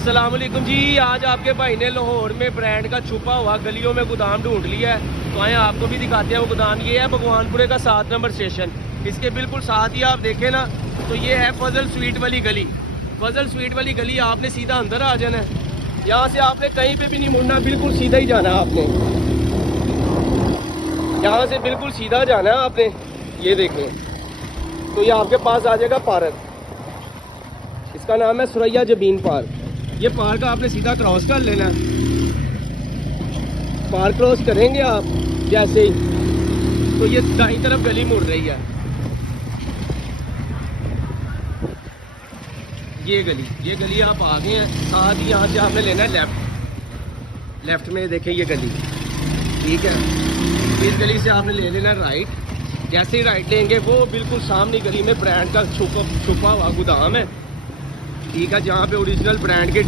अस्सलाम वालेकुम जी। आज आपके भाई ने लाहौर में ब्रांड का छुपा हुआ गलियों में गोदाम ढूंढ लिया है, तो आए आपको भी दिखाते हैं वो गोदाम। ये है भगवानपुरे का 7 नंबर स्टेशन। इसके बिल्कुल साथ ही आप देखें ना तो ये है फजल स्वीट वाली गली। फजल स्वीट वाली गली आपने सीधा अंदर आ जाना है, यहाँ से आपने कहीं पे भी नहीं मुड़ना, बिल्कुल सीधा ही जाना है आपने। यहाँ से बिल्कुल सीधा जाना है आपने। ये देखें तो ये आपके पास आ जाएगा पार्क, इसका नाम है सुरैया जबीन पार्क। ये पार्क आपने सीधा क्रॉस कर लेना है। पार्क क्रॉस करेंगे आप जैसे ही तो ये दाईं तरफ गली मुड़ रही है। ये गली आप आ गए हैं। साथ ही यहाँ से आपने लेना है लेफ्ट में देखें ये गली, ठीक है। इस गली से आपने ले लेना राइट। जैसे ही राइट लेंगे वो बिल्कुल सामने गली में ब्रांड का छुपा हुआ गोदाम है, ठीक है, जहाँ पे ओरिजिनल ब्रांड के